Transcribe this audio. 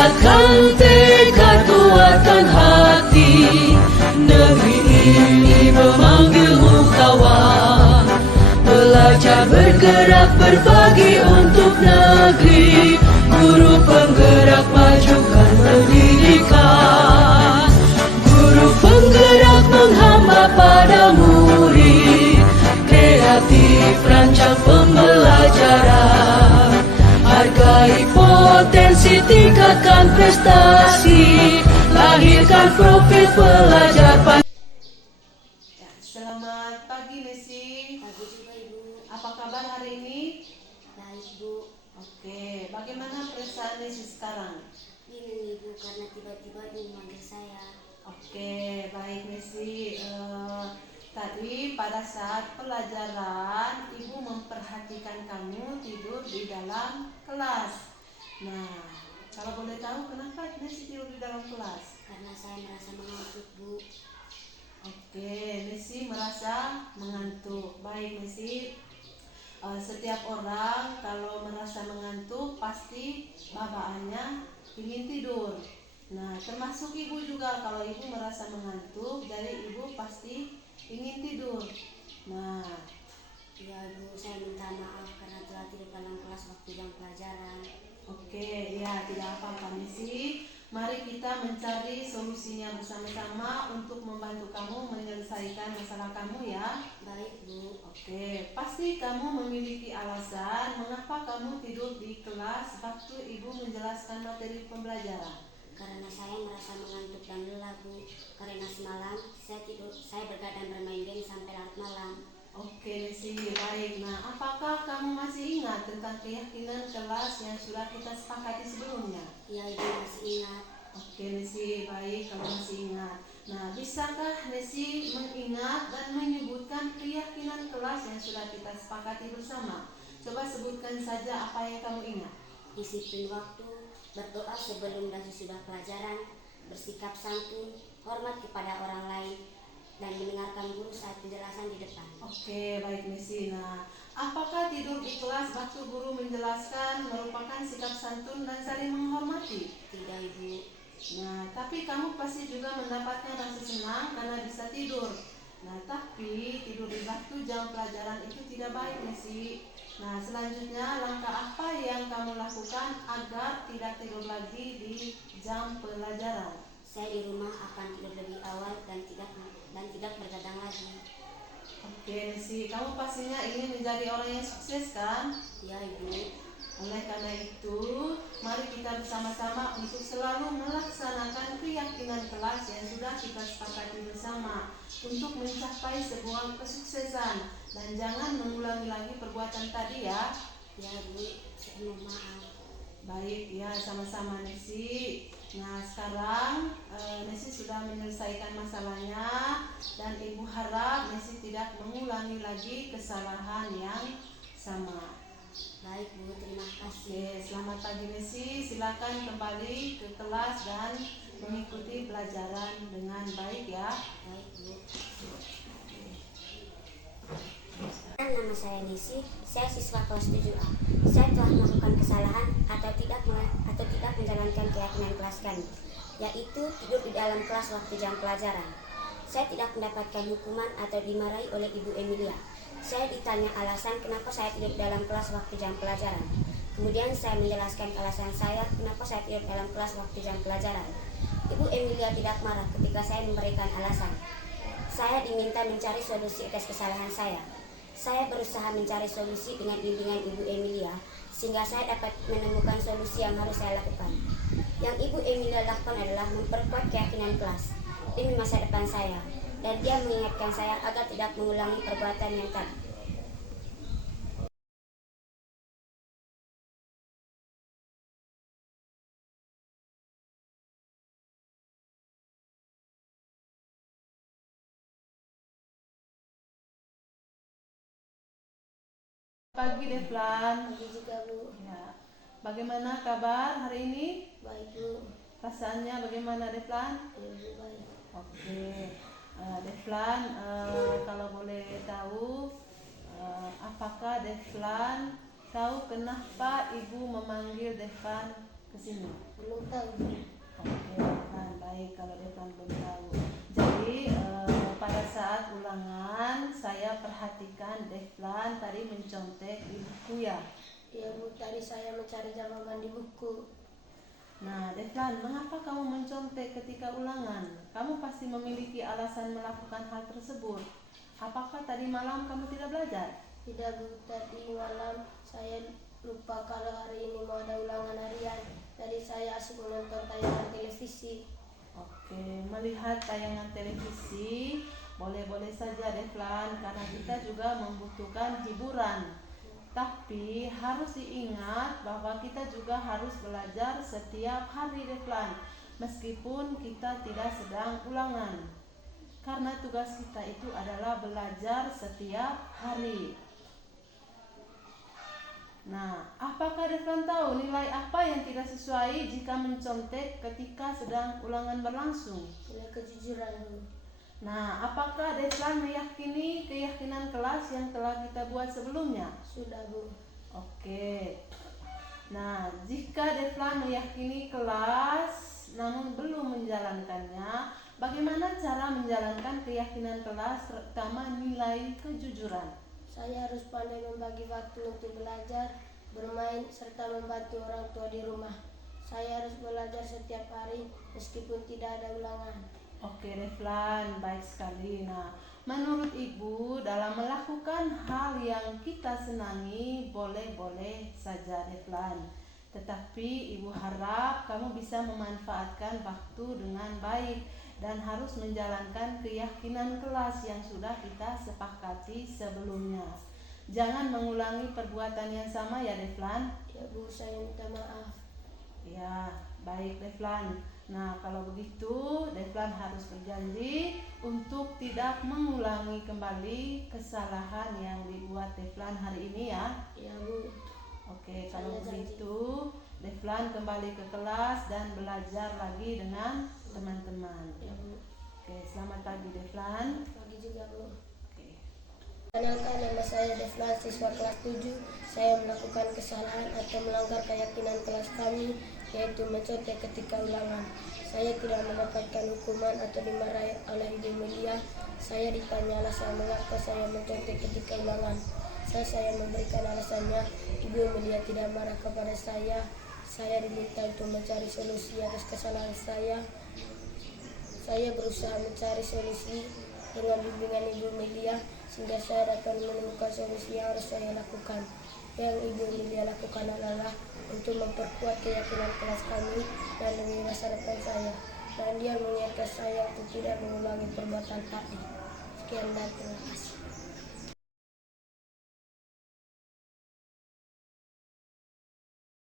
Kuatkan tekad, kuatkan hati. Negeri ini memanggilmu kawan. Belajar bergerak berbagi untuk negeri. Guru penggerak majukan pendidikan. Guru penggerak menghamba pada murid. Kreatif rancang pembelajaran. Hargai potensi, tingkatkan prestasi. Lahirkan profil pelajar. Selamat pagi Nesi. Pagi juga Ibu. Apa kabar hari ini? Baik Bu. Oke, bagaimana perasaan Nesi sekarang? Bingung Ibu karena tiba-tiba Ibu memanggil saya. Oke, baik Nesi. Tadi pada saat pelajaran Ibu memperhatikan kamu tidur di dalam kelas. Nah, kalau boleh tahu kenapa Nesi tidur di dalam kelas? Karena saya merasa mengantuk Bu. Oke, Nesi merasa mengantuk. Baik Nesi, setiap orang kalau merasa mengantuk pasti bawaannya ingin tidur. Nah, termasuk ibu juga, kalau ibu merasa mengantuk, jadi ibu pasti ingin tidur. Nah, Ya Ibu, saya minta maaf karena telah tidur dalam kelas waktu jam pelajaran. oke, ya tidak apa-apa Nesi. Mari kita mencari solusinya bersama-sama untuk membantu kamu menyelesaikan masalah kamu ya. Baik Bu. Oke, pasti kamu memiliki alasan mengapa kamu tidur di kelas waktu ibu menjelaskan materi pembelajaran. Karena saya merasa mengantuk dan lelah Bu. Karena semalam saya bergadang bermain game sampai larut malam. Oke, Nesi, baik. Nah, apakah kamu masih ingat tentang keyakinan kelas yang sudah kita sepakati sebelumnya? Ya Ibu masih ingat. Oke, Nesi, baik kalau masih ingat. Nah, bisakah Nesi mengingat dan menyebutkan keyakinan kelas yang sudah kita sepakati bersama? Coba sebutkan saja apa yang kamu ingat. Disiplin waktu, berdoa sebelum dan sesudah pelajaran, bersikap santun, hormat kepada orang lain, dan mendengarkan guru saat penjelasan di depan. Oke, baik Nesi. Nah, apakah tidur di kelas waktu guru menjelaskan merupakan sikap santun dan saling menghormati? Tidak Ibu. Nah, tapi kamu pasti juga mendapatkan rasa senang karena bisa tidur. Nah, tapi tidur di waktu jam pelajaran itu tidak baik, Nesi. Nah, selanjutnya langkah apa yang kamu lakukan agar tidak tidur lagi di jam pelajaran? Saya di rumah akan tidur lebih awal dan tidak bergadang lagi. Oke, Nesi, kamu pastinya ingin menjadi orang yang sukses kan? Ya Ibu. Oleh karena itu, mari kita bersama-sama untuk selalu melaksanakan keyakinan kelas yang sudah kita sepakati bersama untuk mencapai sebuah kesuksesan, dan jangan mengulangi lagi perbuatan tadi ya. Ya Bu, saya mohon maaf. Baik, ya sama-sama Nesi. Nah, sekarang Nesi sudah menyelesaikan masalahnya dan Ibu harap Nesi tidak mengulangi lagi kesalahan yang sama. Baik Bu, terima kasih. Oke, selamat pagi Nesi. Silakan kembali ke kelas dan mengikuti pelajaran dengan baik ya. Baik Bu. Nama saya Nisi, saya siswa kelas 7A. Saya telah melakukan kesalahan atau tidak menjalankan keyakinan kelas kami, yaitu tidur di dalam kelas waktu jam pelajaran. Saya tidak mendapatkan hukuman atau dimarahi oleh Ibu Emilia. Saya ditanya alasan kenapa saya tidur dalam kelas waktu jam pelajaran. Kemudian saya menjelaskan alasan saya kenapa saya tidur dalam kelas waktu jam pelajaran. Ibu Emilia tidak marah ketika saya memberikan alasan. Saya diminta mencari solusi atas kesalahan saya. Saya berusaha mencari solusi dengan bimbingan Ibu Emilia, sehingga saya dapat menemukan solusi yang harus saya lakukan. Yang Ibu Emilia lakukan adalah memperkuat keyakinan kelas demi masa depan saya, dan dia mengingatkan saya agar tidak mengulangi perbuatan yang tadi. Pagi Devlan. Pagi juga Bu. Ya. Bagaimana kabar hari ini? Baik Bu. Perasaannya bagaimana Devlan? Lebih baik. Oke, Devlan, kalau boleh tahu, apakah Devlan tahu kenapa ibu memanggil Devlan ke sini? Belum tahu. Oke, Devlan, baik kalau Devlan belum tahu. Jadi pada saat ulangan saya perhatikan Devlan tadi mencontek di buku ya. Iya Bu, tadi saya mencari jawaban di buku. Nah, Devlan, mengapa kamu mencontek ketika ulangan? Kamu pasti memiliki alasan melakukan hal tersebut. Apakah tadi malam kamu tidak belajar? Tidak Bu, tadi malam saya lupa kalau hari ini mau ada ulangan harian. Tadi saya asik menonton tayangan televisi. Oke, melihat tayangan televisi boleh-boleh saja Devlan, karena kita juga membutuhkan hiburan. Tapi harus diingat bahwa kita juga harus belajar setiap hari Devlan, meskipun kita tidak sedang ulangan. Karena tugas kita itu adalah belajar setiap hari. Nah, apakah Devlan tahu nilai apa yang tidak sesuai jika mencontek ketika sedang ulangan berlangsung? Nilai kejujuran Bu. Nah, apakah Devlan meyakini keyakinan kelas yang telah kita buat sebelumnya? Sudah Bu. Oke. Nah, jika Devlan meyakini kelas namun belum menjalankannya, bagaimana cara menjalankan keyakinan kelas terutama nilai kejujuran? Saya harus pandai membagi waktu untuk belajar, bermain, serta membantu orang tua di rumah. Saya harus belajar setiap hari meskipun tidak ada ulangan. Oke Devlan, baik sekali. Nah, menurut Ibu dalam melakukan hal yang kita senangi boleh-boleh saja Devlan. Tetapi Ibu harap kamu bisa memanfaatkan waktu dengan baik dan harus menjalankan keyakinan kelas yang sudah kita sepakati sebelumnya. Jangan mengulangi perbuatan yang sama ya Devlan. Ya Bu, saya minta maaf. Ya, baik Devlan. Nah, kalau begitu Devlan harus berjanji untuk tidak mengulangi kembali kesalahan yang dibuat Devlan hari ini ya. Ya Bu. Oke, Saya kalau janji. begitu Devlan kembali ke kelas dan belajar lagi dengan teman-teman. Ya Bu. Oke, selamat pagi Devlan. Pagi juga Bu. Oke. Perkenalkan, nama saya Devlan, siswa kelas 7. Saya melakukan kesalahan atau melanggar keyakinan kelas kami, yaitu mencontek ketika ulangan. Saya tidak mendapatkan hukuman atau dimarahi oleh Ibu Melia. Saya ditanya alasan mengapa saya mencontek ketika ulangan. Saya memberikan alasannya. Ibu Melia tidak marah kepada saya. Saya diminta untuk mencari solusi atas kesalahan saya. Saya berusaha mencari solusi dengan bimbingan Ibu Melia sehingga saya dapat menemukan solusi yang harus saya lakukan. Yang Ibu Melia lakukan adalah untuk memperkuat keyakinan kelas kami dan mengingatkan saya. Dan dia mengingatkan saya untuk tidak mengulangi perbuatan tadi. Sekian dan terima kasih.